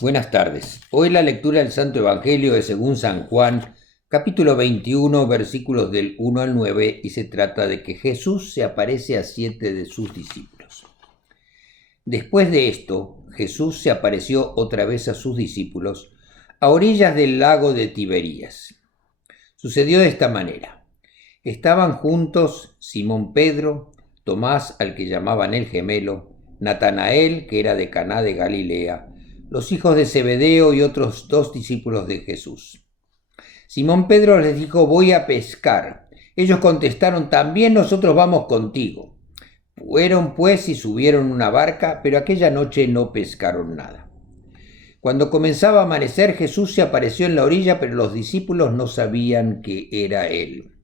Buenas tardes. Hoy la lectura del Santo Evangelio es según San Juan, capítulo 21, versículos del 1 al 9, y se trata de que Jesús se aparece a 7 de sus discípulos. Después de esto, Jesús se apareció otra vez a sus discípulos a orillas del lago de Tiberías. Sucedió de esta manera. Estaban juntos Simón Pedro, Tomás, al que llamaban el gemelo, Natanael, que era de Caná de Galilea, los hijos de Zebedeo y otros 2 discípulos de Jesús. Simón Pedro les dijo: voy a pescar. Ellos contestaron: también nosotros vamos contigo. Fueron pues y subieron una barca, pero aquella noche no pescaron nada. Cuando comenzaba a amanecer, Jesús se apareció en la orilla, pero los discípulos no sabían que era él.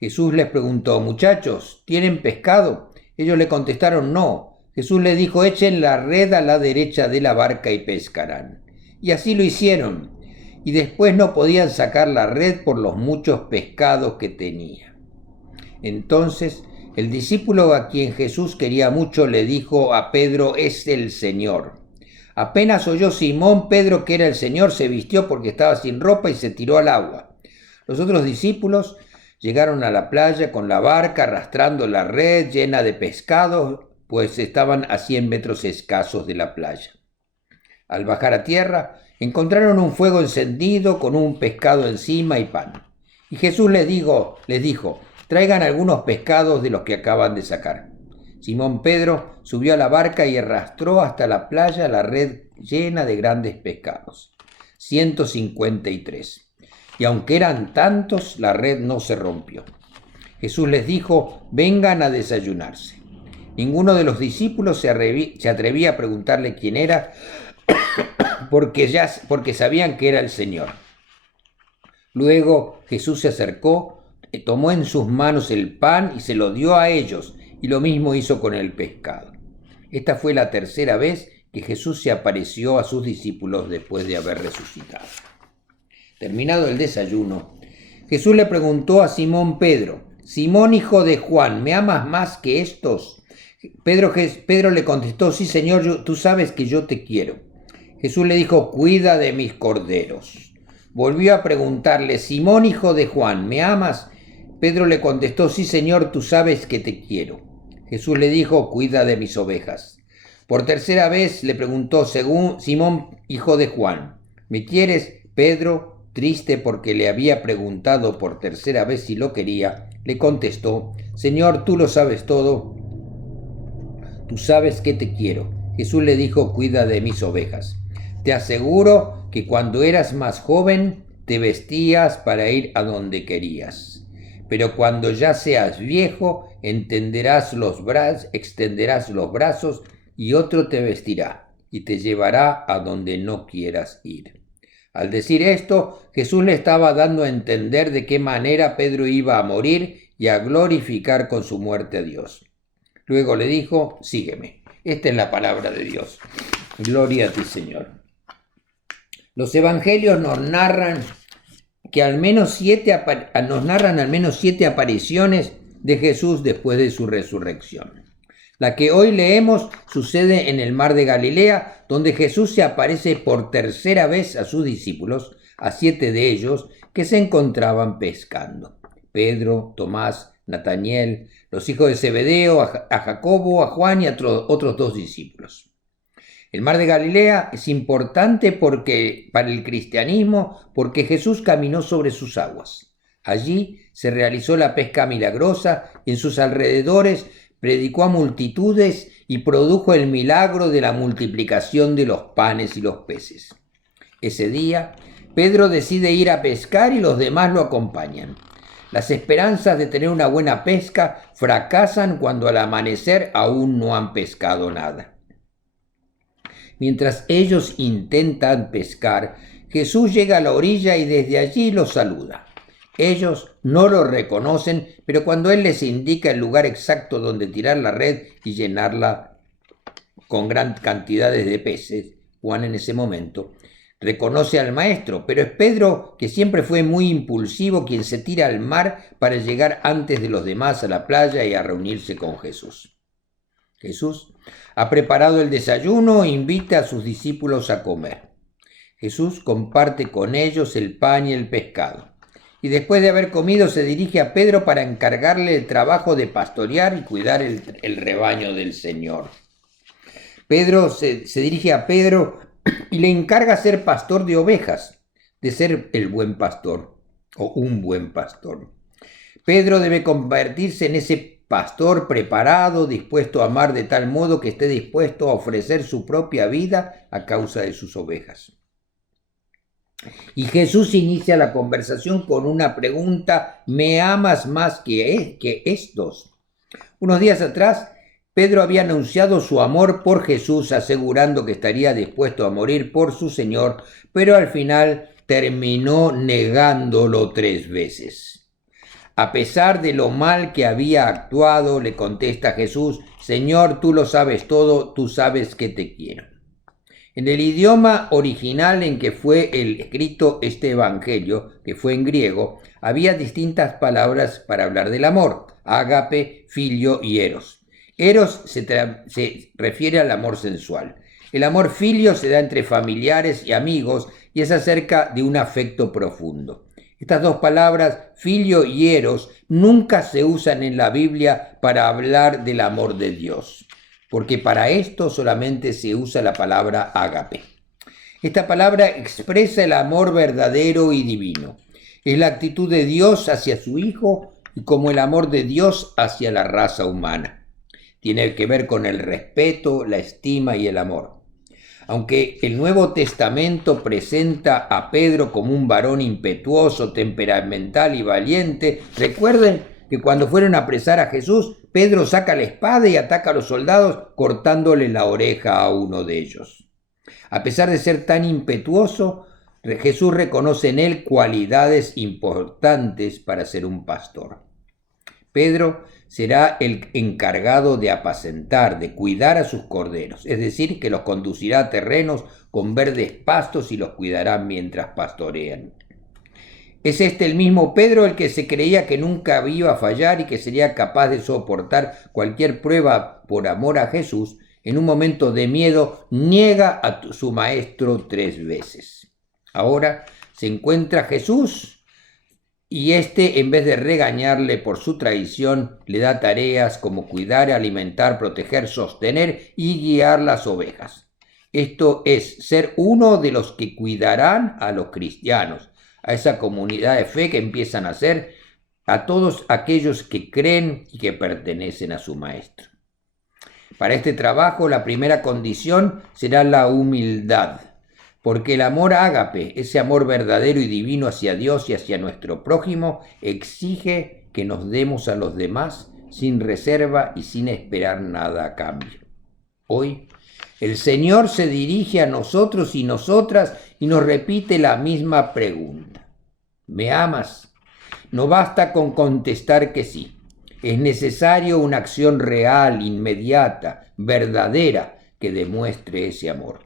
Jesús les preguntó: muchachos, ¿tienen pescado? Ellos le contestaron: no. Jesús les dijo: echen la red a la derecha de la barca y pescarán. Y así lo hicieron, y después no podían sacar la red por los muchos pescados que tenía. Entonces el discípulo a quien Jesús quería mucho le dijo a Pedro: es el Señor. Apenas oyó Simón Pedro que era el Señor, se vistió porque estaba sin ropa y se tiró al agua. Los otros discípulos llegaron a la playa con la barca arrastrando la red llena de pescados, pues estaban a 100 metros escasos de la playa. Al bajar a tierra, encontraron un fuego encendido con un pescado encima y pan. Y Jesús les dijo: traigan algunos pescados de los que acaban de sacar. Simón Pedro subió a la barca y arrastró hasta la playa la red llena de grandes pescados, 153. Y aunque eran tantos, la red no se rompió. Jesús les dijo: vengan a desayunarse. Ninguno de los discípulos se atrevía a preguntarle quién era, porque sabían que era el Señor. Luego Jesús se acercó, tomó en sus manos el pan y se lo dio a ellos, y lo mismo hizo con el pescado. Esta fue la tercera vez que Jesús se apareció a sus discípulos después de haber resucitado. Terminado el desayuno, Jesús le preguntó a Simón Pedro: Simón, hijo de Juan, ¿me amas más que estos? Pedro le contestó: sí, Señor, tú sabes que yo te quiero. Jesús le dijo: cuida de mis corderos. Volvió a preguntarle: Simón, hijo de Juan, ¿me amas? Pedro le contestó: sí, Señor, tú sabes que te quiero. Jesús le dijo: cuida de mis ovejas. Por tercera vez le preguntó Simón, hijo de Juan: ¿me quieres? Pedro, triste porque le había preguntado por tercera vez si lo quería, le contestó: Señor, tú lo sabes todo. Tú sabes que te quiero. Jesús le dijo: cuida de mis ovejas. Te aseguro que cuando eras más joven te vestías para ir a donde querías. Pero cuando ya seas viejo, extenderás los brazos y otro te vestirá y te llevará a donde no quieras ir. Al decir esto, Jesús le estaba dando a entender de qué manera Pedro iba a morir y a glorificar con su muerte a Dios. Luego le dijo: sígueme. Esta es la palabra de Dios. Gloria a ti, Señor. Los evangelios nos narran al menos 7 apariciones de Jesús después de su resurrección. La que hoy leemos sucede en el mar de Galilea, donde Jesús se aparece por tercera vez a sus discípulos, a 7 de ellos que se encontraban pescando: Pedro, Tomás, Natanael, los hijos de Zebedeo, a Jacobo, a Juan y a otros 2 discípulos. El mar de Galilea es importante para el cristianismo porque Jesús caminó sobre sus aguas. Allí se realizó la pesca milagrosa y en sus alrededores predicó a multitudes y produjo el milagro de la multiplicación de los panes y los peces. Ese día, Pedro decide ir a pescar y los demás lo acompañan. Las esperanzas de tener una buena pesca fracasan cuando al amanecer aún no han pescado nada. Mientras ellos intentan pescar, Jesús llega a la orilla y desde allí los saluda. Ellos no lo reconocen, pero cuando Él les indica el lugar exacto donde tirar la red y llenarla con gran cantidades de peces, Juan en ese momento reconoce al maestro, pero es Pedro, que siempre fue muy impulsivo, quien se tira al mar para llegar antes de los demás a la playa y a reunirse con Jesús. Jesús Ha preparado el desayuno e invita a sus discípulos a comer. Jesús comparte con ellos el pan y el pescado. Y después de haber comido se dirige a Pedro para encargarle el trabajo de pastorear y cuidar el rebaño del Señor. Pedro se dirige a Pedro y le encarga ser pastor de ovejas, de ser el buen pastor o un buen pastor. Pedro debe convertirse en ese pastor preparado, dispuesto a amar de tal modo que esté dispuesto a ofrecer su propia vida a causa de sus ovejas. Y Jesús inicia la conversación con una pregunta: ¿me amas más que estos? Unos días atrás, Pedro había anunciado su amor por Jesús, asegurando que estaría dispuesto a morir por su Señor, pero al final terminó negándolo 3 veces. A pesar de lo mal que había actuado, le contesta Jesús: Señor, tú lo sabes todo, tú sabes que te quiero. En el idioma original en que fue escrito este evangelio, que fue en griego, había distintas palabras para hablar del amor: ágape, filio y eros. Eros se refiere al amor sensual. El amor filio se da entre familiares y amigos y es acerca de un afecto profundo. Estas dos palabras, filio y eros, nunca se usan en la Biblia para hablar del amor de Dios, porque para esto solamente se usa la palabra ágape. Esta palabra expresa el amor verdadero y divino. Es la actitud de Dios hacia su Hijo y como el amor de Dios hacia la raza humana. Tiene que ver con el respeto, la estima y el amor. Aunque el Nuevo Testamento presenta a Pedro como un varón impetuoso, temperamental y valiente, recuerden que cuando fueron a apresar a Jesús, Pedro saca la espada y ataca a los soldados cortándole la oreja a uno de ellos. A pesar de ser tan impetuoso, Jesús reconoce en él cualidades importantes para ser un pastor. Pedro será el encargado de apacentar, de cuidar a sus corderos, es decir, que los conducirá a terrenos con verdes pastos y los cuidará mientras pastorean. Es este el mismo Pedro el que se creía que nunca iba a fallar y que sería capaz de soportar cualquier prueba por amor a Jesús. En un momento de miedo niega a su maestro 3 veces. Ahora se encuentra Jesús y en vez de regañarle por su traición, le da tareas como cuidar, alimentar, proteger, sostener y guiar las ovejas. Esto es ser uno de los que cuidarán a los cristianos, a esa comunidad de fe que empiezan a ser, a todos aquellos que creen y que pertenecen a su Maestro. Para este trabajo, la primera condición será la humildad, porque el amor ágape, ese amor verdadero y divino hacia Dios y hacia nuestro prójimo, exige que nos demos a los demás sin reserva y sin esperar nada a cambio. Hoy, el Señor se dirige a nosotros y nosotras y nos repite la misma pregunta: ¿me amas? No basta con contestar que sí. Es necesario una acción real, inmediata, verdadera, que demuestre ese amor.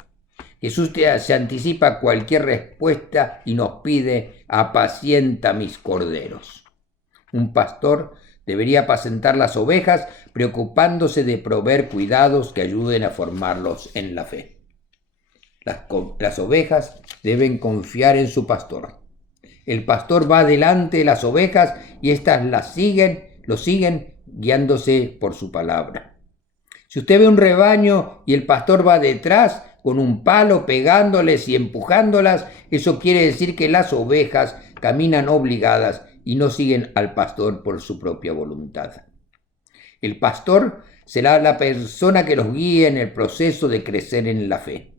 Jesús se anticipa a cualquier respuesta y nos pide: apacienta mis corderos. Un pastor debería apacentar las ovejas preocupándose de proveer cuidados que ayuden a formarlos en la fe. Las ovejas deben confiar en su pastor. El pastor va delante de las ovejas y éstas lo siguen guiándose por su palabra. Si usted ve un rebaño y el pastor va detrás con un palo pegándoles y empujándolas, eso quiere decir que las ovejas caminan obligadas y no siguen al pastor por su propia voluntad. El pastor será la persona que los guíe en el proceso de crecer en la fe.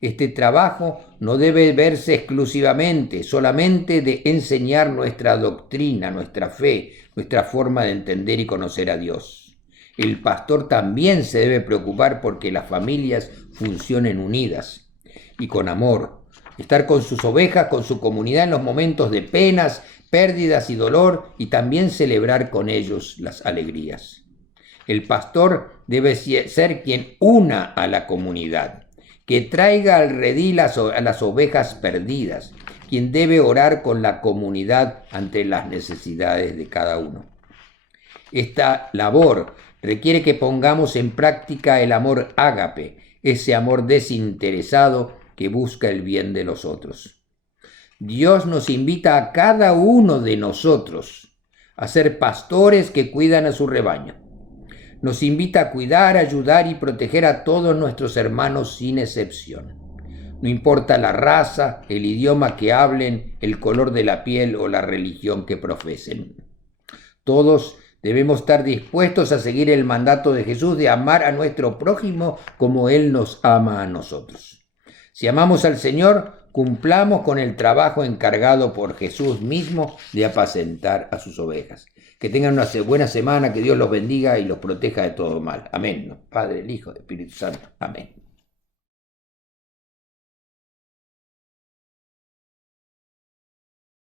Este trabajo no debe verse solamente de enseñar nuestra doctrina, nuestra fe, nuestra forma de entender y conocer a Dios. El pastor también se debe preocupar porque las familias funcionen unidas y con amor. Estar con sus ovejas, con su comunidad en los momentos de penas, pérdidas y dolor, y también celebrar con ellos las alegrías. El pastor debe ser quien una a la comunidad, que traiga al redil a las ovejas perdidas, quien debe orar con la comunidad ante las necesidades de cada uno. Esta labor Requiere que pongamos en práctica el amor ágape, ese amor desinteresado que busca el bien de los otros. Dios nos invita a cada uno de nosotros a ser pastores que cuidan a su rebaño. Nos invita a cuidar, ayudar y proteger a todos nuestros hermanos sin excepción. No importa la raza, el idioma que hablen, el color de la piel o la religión que profesen. Todos debemos estar dispuestos a seguir el mandato de Jesús de amar a nuestro prójimo como Él nos ama a nosotros. Si amamos al Señor, cumplamos con el trabajo encargado por Jesús mismo de apacentar a sus ovejas. Que tengan una buena semana, que Dios los bendiga y los proteja de todo mal. Amén. Padre, el Hijo, el Espíritu Santo. Amén.